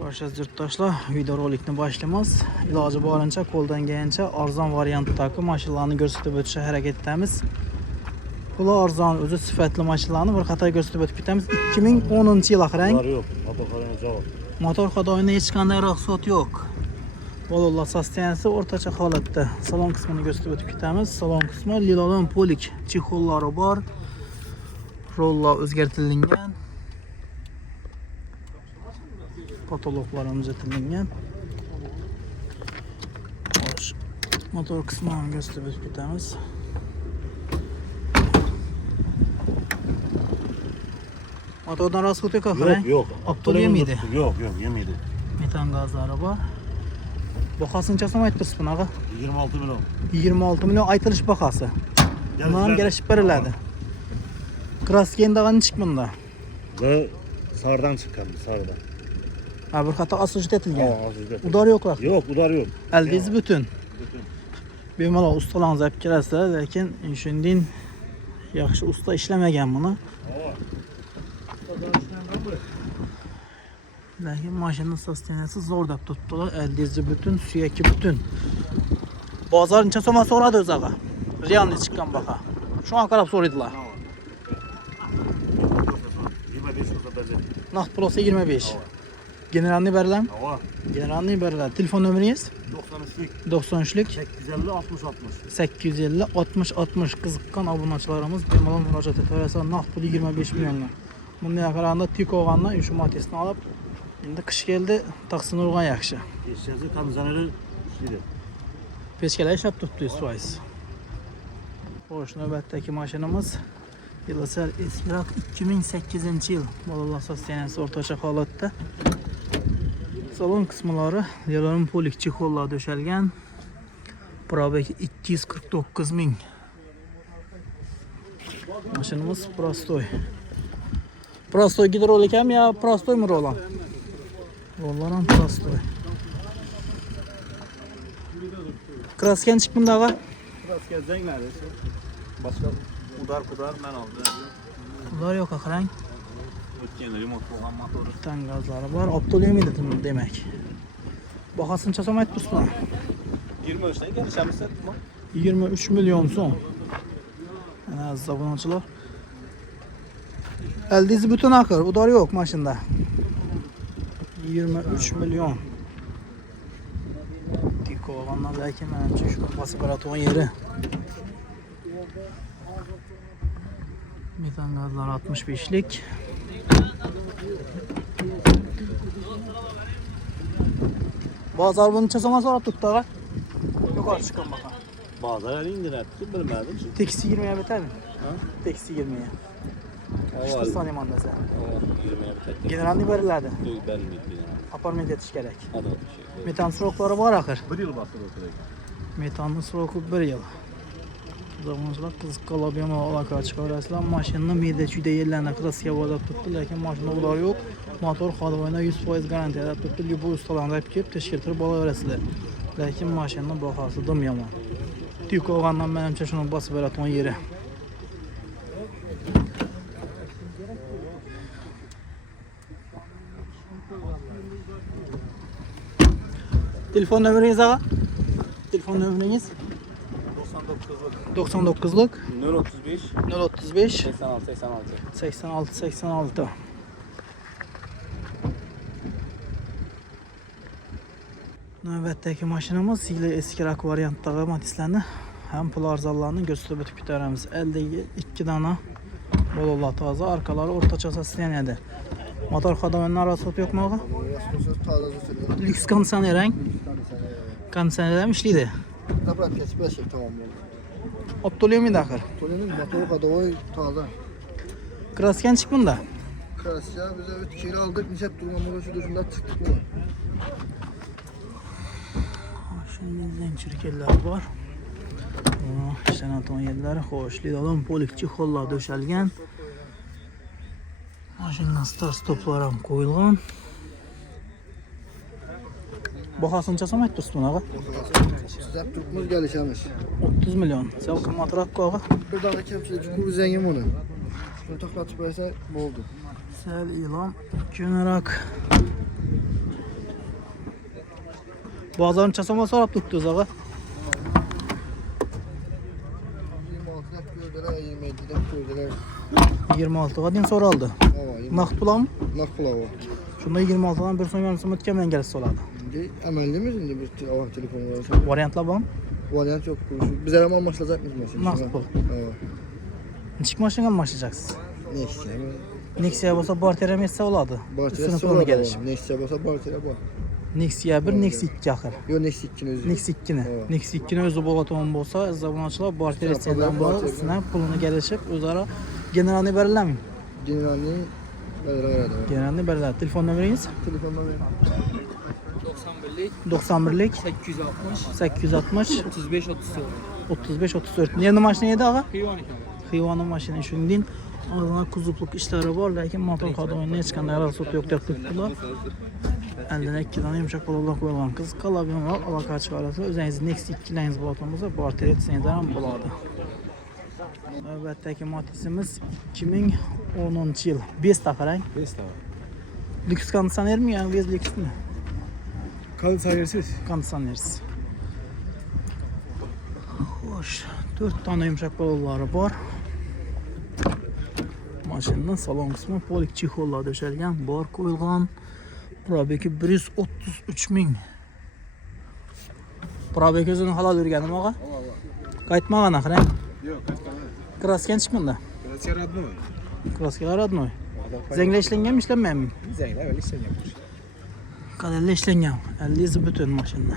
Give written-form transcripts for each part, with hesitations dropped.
Barcha yurtdoshlar, videorolikni boshlaymiz. Iloji boricha qo'ldan kelgancha arzon variantdagi mashinalarni ko'rsatib o'tishga harakat etamiz. Bular arzon, o'zi sifatli mashinalarni bir qator ko'rsatib o'tib ketamiz. 2010-yil oxirang. Yo'q, motor xodoni javob. Motor xodonida hech qanday ruxsat yo'q. Bolalar sosteniyasi o'rtacha holatda. Salon qismini ko'rsatib o'tib ketamiz. Salon qismi lilolon polik chexollari bor. Rollar o'zgartirilgan. Patologlarımız ötülüngen. Motor kısmını gösterip bitemiz. Motordan raskutu yok akıran? Yok. Aptol yemiydi? Yok, yemiydi. Metan gazları var. Bakasını çasam aytırız buna ağa? 26 milyon. 26 milyon aytırış bakası. Bunların gelişip verildi. Krasken dağını çık bunda. Ve sarıdan çıkan, sarıdan. Ha, bir hata asıcıt etilgen. Asıcıt. Udar yok bak. Yok, udar yok. Eldiz bütün. Bemalol ustalarınız hep kirəsə, lakin düşündüğün yaxşı usta işləməgən bunu. Lakin maşının sosteniyası zor da tutdular. Eldizi bütün, suyaki bütün. Bazar neçə soma soradı öz ağa? Realni çıxqan baxa. Şu an qarab soraydılar. 25 olsa bəzi. Naxt plosa 25. Generalni verirəm? Hava. Generalni verirəm. Telefon nömrəniz? 93'lük. 93'lük. 850 60 60. 850 60 60 kızıqqan abunəçilərimiz bemalol müraciət etərsə nağd pulu 25 milyonla. Bunun yaxarında tik olğandan üşü matesini alıb indi qış geldi taksini urğan yaxşı. Eşyazı tam zaneli işledi. Peşkələr işləb tutdu 100%. Xoş, növbətdəki maşınımız Yılasar Eskirak 2008-ci il Bolalar sosteniyası ortaça holatda. Salon kısımları Lelon polik çexollar döşəlgən. Probek 249 min. Maşınımız prostoy. Prostoy gidrolik hem ya prostoy mu rolan? Rollaran prostoy. Krasken çık bunda ağa? Krasken zeng neredeyse. Başka udar ben aldım. Udar yok akıran. Ötken remote olan motoru. Tan gazları var. Aptol miydi demek. Bakasını çasam et buna. 23'ten gelişemizse mi? 23 milyon son. Yani az abunacılar. Eldizi bütün akır. Udar yok maşında. 23 milyon. Dik olanlar belki bence şu basiparaton yeri. Metan gazlar 65'lik. Bazar bunu çasama sonra tuttu ağa. Yukarı çıkın bakalım. Bazıları indiretti, bilmedim. Teksi 20'ye biter mi? Ha? Teksi 20'ye. İşte Hava. sanayım anda sen. 20'ye biter. Generalni verirlerdi. Ben bilmiyorum. Apartment yetiş gerek. Hadi bir şey. Metan sırokları var akır. Bir yıl bastı oturayım. Metanın sıroku 1 yıl. Zamançılar kızık kalabiyam alaka çıkarasılar. Maşının midəçüdə yerlerine kraska vada tuttu. Lakin maşında ular yok. Motor xadavayına 100% garantiyada tuttu. Bu ustalarında hep gelip teşkiltir bala öyrəsilər. Lakin maşının baxası dım yaman. Tük olğandan mənimcə şunu basıb öyrəton yeri. Telefon nömrəniz ağa? Telefon nömrəniz? 99'luk 035 035 86 86. 86 86. Növbətdəki maşınımız ilə Eskirak variantdağı Matislərini həm pul arzalarını göstərib ötüb bitirəmiz. Əldəki 2 dana Bolalar taza, arkaları ortaça sosteniyədir. Motor xadavayının rasot yoxmu ağa? Lüks kondisionerən? Kondisionerəm işliydi. Dabrat kesip her şey tamam oldu. Optoluyor muydu axır? Tolenin motoru kadavoy taze. Krasken çık bunda. Krasya bize 3 kere aldık. Biz hep durmamı şu dışında çıktık buna. Şimdi zencirkeller var. İşten yerleri hoş. Lidalın polik çixollar döşəlgən. Maşının start stopları qoyulğan. Baxasını çasam etdirsin buna ağa. Siz hep Türkmüz gelişemiş. 30 milyon. Sen kamatrak ağa. Bir daha kemçilik bu zengin bunu. Şunu taklatıp verse oldu. Sel ilan gönerek. Bazarın çasama sorap tuttunuz ağa. 26'da gördüler, 27'de gördüler. 26'ga din soraldı. Hava, 20. Naqd pulam. Nakla o. Şunda 26'dan bir son yarısı mutkamen gelip soladı. Şimdi əməlli şimdi bir avan telefonu varsa? Variantlar var mı? Varyant yok. Biz arama anlaşılacak mıyız mesela? Nakd pul. Evet. Nechik maşinga mı başlayacaksınız? Nexia. Nexia olsa barter emetse oladı. Bartira Üstüne sonra pulunu da gelişim. var. Nexia olsa Bartira var. Nexia 1, Nexia 2 axır. Yo Nexia 2'nin özü. Nexia 2'ni. Evet. Nexia 2'ni özü boğatamam bolsa, zabunçular barter Sonra etsenden problem bol, barter. üstüne pulunu gelişip özara generalini belirlemeyin. Generalini arada. Generalini belirler. Telefon numarayınız? Telefonla ver. 91'lik 860 860 35 34. 35 34. Nerede maşina yedi ağa? Heyvan Hayvanın maşina şundan ağzına kuzupluk işleri var, lakin motor kadroyuna çıkan arası yok dep tuttular. Eldine 2 tane yumuşak bolalar koyulan kız kalabiyon var. Alaka çıkarası. Özünüzün Nexia 2 lens bulatamızda barter etseniz hem buladı. Növbətdəki matisimiz 2010 yıl. 5 tafarang. 5 tane. Lüks kondisioner mi yani bez lüks mi? Kondisionersiz. Kondisionersiz. Hoş. 4 tane yumuşak bolaları var. Maşının salon kısmı polik çixollar döşelgen, bar koyulgan. Probeki 133 min. Probeki özünü halal ürgenim ağa. Qaytmağan axıran. Yok, kaç tane? Krasken çıkmında. Biraz yaradın mı? Kraskeler admı? Zengle işlengen mi işlenmeyen mi? Zeynep öyle işten yapmış. Kaderle işlengen. 50'si bütün maşında.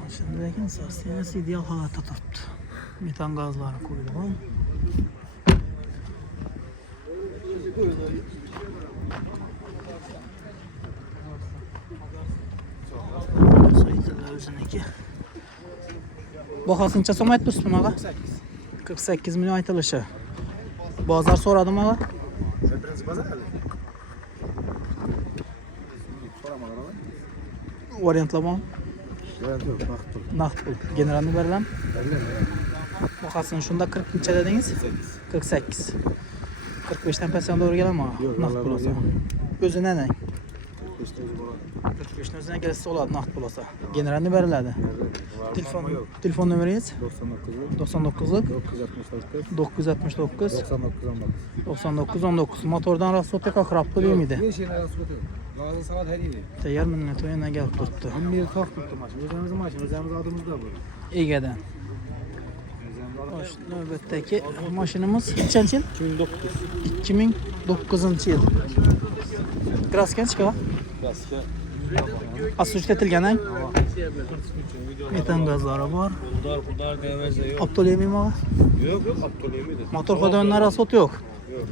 Maşındayken sarsiyası ideal halata tuttu. Metan gazları koyulgan. Sayıcılar özüneki. Bakasın çasam aytmışsın ağa? 48 milyon aytılışı. Bazar soradım ağa. Sen birinci pazar mı? Soramadan ama. Orientlama. Evet yok, baktım. Naqd pul. Generalini berilem. Belli mi? Bakasın şunda 40 neçe dediniz? 8. 48. 45'ten pesyan doğru gelir mi ağa? Yok, Naqd vallahi pul olsa. yok. Özüne ne? İşte bu. 45'in özüne gelirse oladı naqd pul olsa. Generalini beriledi. Telefon, yok. telefon numarayız? 99'u. 99'luk 969. 969 99 19. 99 motordan rasoteka xiraplı değil miydi? Bir şeyin arası yok. Lazım sana her yeri. Teyar minnet oyuna gelip tuttu. Hem bir tak tuttu maçı. Özümüzün maçı. Özümüz adımızda bu. Ege'den. Hoş, növbətdəki maşınımız neçənci il? 2009. 2009 yıl. Krasken çıkıyor. Gaske. Asüchtetilgən metan gazları var. Kudar demezse yok. Aptolemi var. Yok Abdülhamid. Motor kodonlar asot yok. Yok.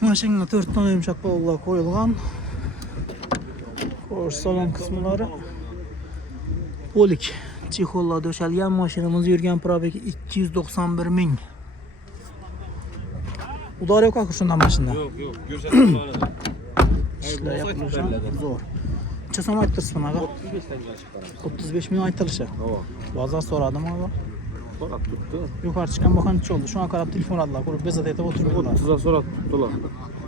Maşında 4 tane yumuşak bolalar koyulgan. Hoş, salon kısımları. Polik. Çixollar döşelgen maşinimiz yürgen probeki 291 min. Udar yok akı şundan maşında. Yok. Görsen bu arada. İşler yapılacak zor. Çasam ayttırsın ağa. 35'ten çıkarım. 35 milyon aytılışa. Tamam. Bazar soradım ağa. Sonra tuttu. Yukarı çıkan bakan hiç oldu. Şu an karab telefon aldılar. Kurup bezat ete oturuyorlar. 30'dan sonra tuttular.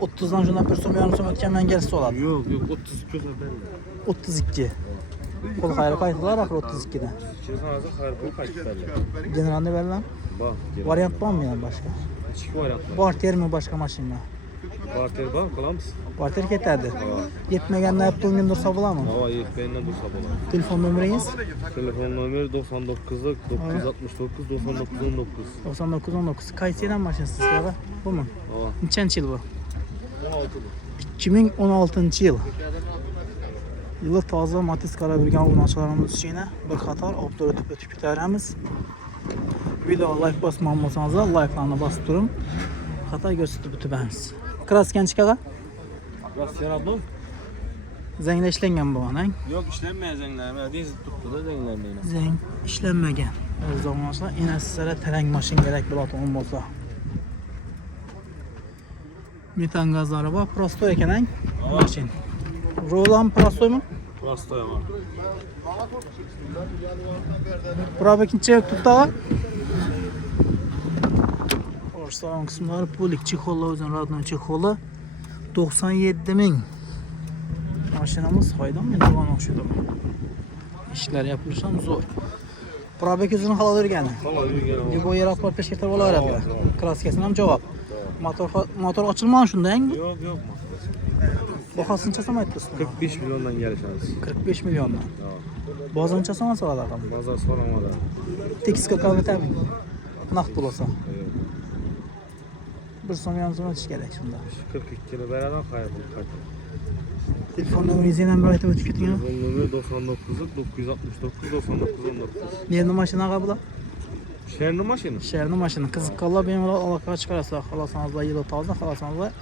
30'dan şundan bir son yarım son ötken gelsi oladı. Yok 30 köse belli. 32. Kol hayrı kaydılar akır 32'de. Çizan azı hayır bu kaç belli. Generalini verilen Bak. varyant var mı yani başka? İçki var yapma. Barter mi başka maşinle? Barter var kalamız. Barter yeterdi. Yetmegen ne yaptığın gün dursa bula mı? Hava yetmeyinden dursa bana. Telefon numarayız? Telefon numara 99'lık 969 99 19. 99 19. Kayseri'den maşinsiniz ya. Bu mu? Hava. Neçenci yıl bu? 16'lı. 2016 yıl. Yılı taze Matiz Karabirgan vurmaçlarımız içine bir qatar opturativ ötüp bitiremiz. Video like basmamazsanızda like'larına basıp durun. Xata gösterip bitibemiz. Krasken çıkağa. Rast yaradın? Zenglə işlənген bu ana. Yok işlenmeye zenginler. Deniz tuttu da zenginler. Zeng işlənməgən. Öz zamanlar yenə sizlərə tərəng maşın gərək bir atom olsa. Metan gazları var. Prosto ekenen maşın. Roland Prastoy mu? Prastoy ama. Probek neçe tuttu ağa? Orsalon kısımları polik çikolla özün radyon çikolla 97 bin. Maşinamız haydan mı? Doğan okşudu. İşler yapılırsan zor. Probek özünün halaları geldi. Bu yer atlar peşketer olar herhalde. Kras kesin hem cevap. Motor açılmayan şunda en mi? Yok yok. Bakasını çasam etmesin. 45 milyondan gelişiniz. 45 milyondan. Bazını çasam nasıl var adam? Bazar soramadı. Tekis kakavı tabi. Nakt bulasa. Bir son yansıma iş gerek şunda. 42 kilo beraber kayboldu. Telefon numarayı yine bir ayıta tüketin ya. Numara 99 969 99 19. Nerede maşına kabula? Şehrin maşını. Şehrin maşını. Kızıkkalla benim alakalı çıkarırsa halasanızda yılı taze, halasanızda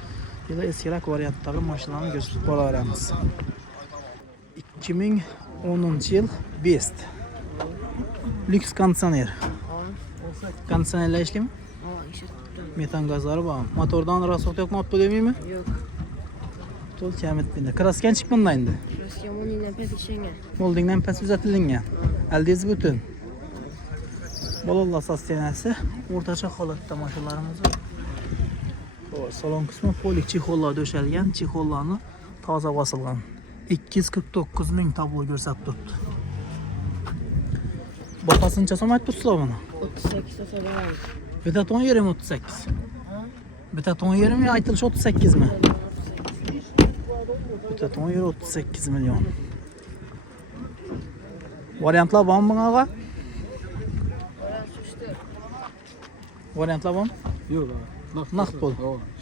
yılı eskirak varyantları maşınlarını gösterip bana öğreniriz. 2010 yıl Best. Lüks kondisyoner. Kondisyonerle işlemi mi? Metan gazları var. Motordan rasot yok mu? Atlı değil mi? Yok. Tol kâmet binde. Krasken çıkmında indi. Rusya moninle pek işenge. Moldingden pes düzeltilingen. Eldeyiz bütün. Bolalla sastenesi. Ortaça halatda maşalarımızı. Salon kısmı polik çikolla döşelgen. Çikollanı taze basılgan. 249 bin tablo görsep tuttu. Bakasını çasam ayt tutsa bunu. 38 sorular. Beton yeri mi 38? Beton yeri mi aytılış 38 mi? Beton yeri 38 milyon. Varyantlar var mı ağa? Varyantlar var mı? Yok abi. Nakt bol.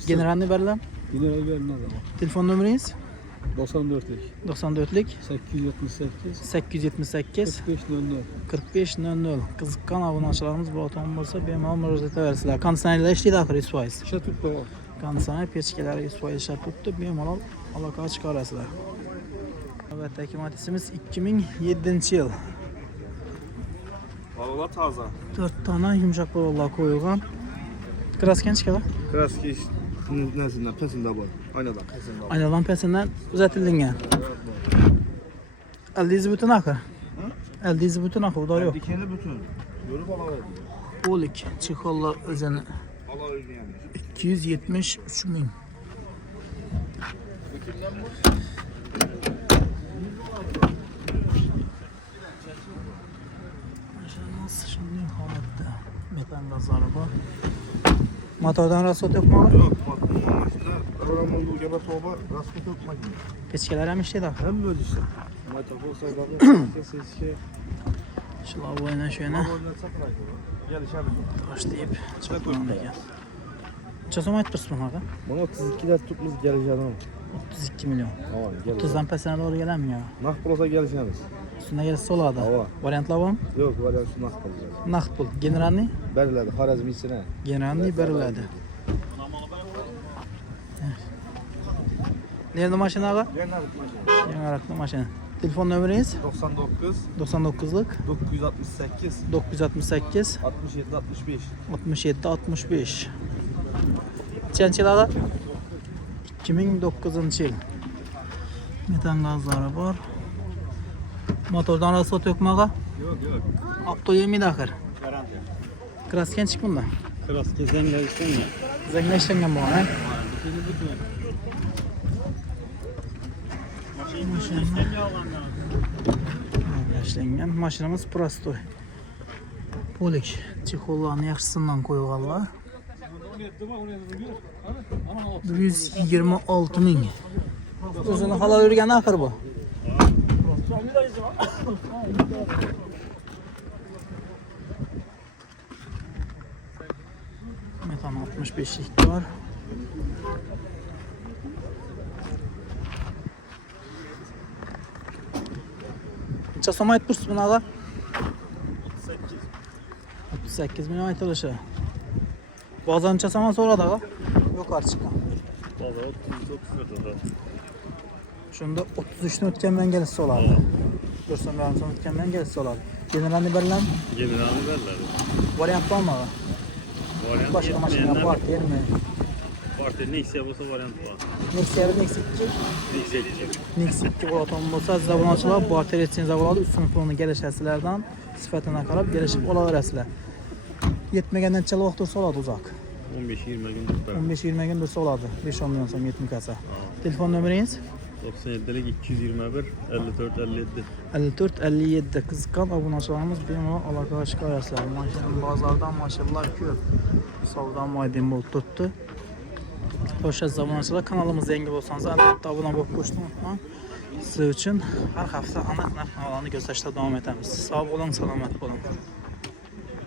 Generalini verelim. General vermez ama. Telefon numarayız? 94'lik. 94'lik 878 878 45 00. 4500. Kızıkkan abonaçılarımız bu otomobil olsa benim alım rozete versinler. Kandisyonel işleydi ahır 100 faiz. İşe tuttu o. Kandisyonel peçkeleri 100 faiz işe tuttu. Benim alakalı çıkarasılar. Evet, ekimatisimiz 2007 yıl. Valla taze. 4 tane yumuşak balolla koyulgan. Krasken çıkıyor. Kraski iş nesinden pesinde var. Aynadan. Aynadan pesinden düzeltildiğin. Eldizi bütün akı. Eldizi bütün akı. O da yok. Dikeni bütün. Görüp alaverdi. Polik çikolla özeni Alaverdi yani. 273 bin. Nasıl şimdi halette? Metan gaz araba. Motordan rasot yok mu? Yok bak bu maçta programın bu gebe toba rasmet yok makine. Peçkeler hem işte daha. Hem böyle işte. Maçta olsa bakın kesin Şıla bu oyuna şöyle Gel işe başlayıp çatmanına gel. Çasam ait dursun bana. Bana 32'de tutmuz geleceğim ama. 32 milyon. Tamam gel. 30'dan pesene doğru gelen mi ya? Nakp olsa geleceğimiz. Üstünde gelirse solada. Hava. Varyantlar var mı? Yok var ya şu nakp olacak. Nakt bul. Generalni? Beriledi Harazmisine. Generalni beriledi. Nerede maşina ağa? Yangaraklı maşina. Telefon numarayız? 99 99'luk 968 968 67 65. 67 65. Kaçıncı yıl ağa? 2009 yıl. Metan gazları var. Motordan rasot yok mu ağa? Yok yok. Apto yemeği de akır. Garanti. Krasken çık bunda. Kraske zenler istemiyor. Zengin işlengen bu he? İşlengen. Maşinamız Prastoy. Polik. Çikollarını yaxşısından koyuyorlar. 126 bin. Özünü hala örgen akır bu. Metan 65'lik var. Çasama ait bursu buna ağa? 38 milyon aytılışı. Bazen çasama sonra da ağa? Yok artık. Şunda 33'ten ötkenden gelirse olardı. Görsem yarımsan ötkenden gelirse olardı. Generalini verilen Generalini verirler. varyant var mı ağa? Varyant Başka maşina var değil mi? Parti Nexia olsa variant var. Nexia Nexia 2. Nexia 2. Nexia 2 olaton bo'lsa, siz obunachilar bu arter retsenziya bo'ladi. Ustun pulini kelishasizlardan sifatini qarab kelishib olaverasizlar. Yetmagandan necha vaqt tursa oladi uzoq. 15-20 gün tutar. 15-20 kun tursa oladi. 5-10 million so'm yetmikasa. Telefon nomeringiz? 97'lik 221 54 57. 54-57 qiziqqan obunachilarimiz bemalol aloqaga chiqaverasizlar. Mashina bozordan mashallah ko'p. Savdo moydin bo'lib turibdi. Xo'sh, obunachilar, kanalimizga yangi bo'lsangiz, albatta obuna bo'lib qo'yishni unutmang. Siz uchun har hafta aniq narx-navolarni ko'rsatishda davom etamiz. Sog' bo'ling, salomat bo'ling.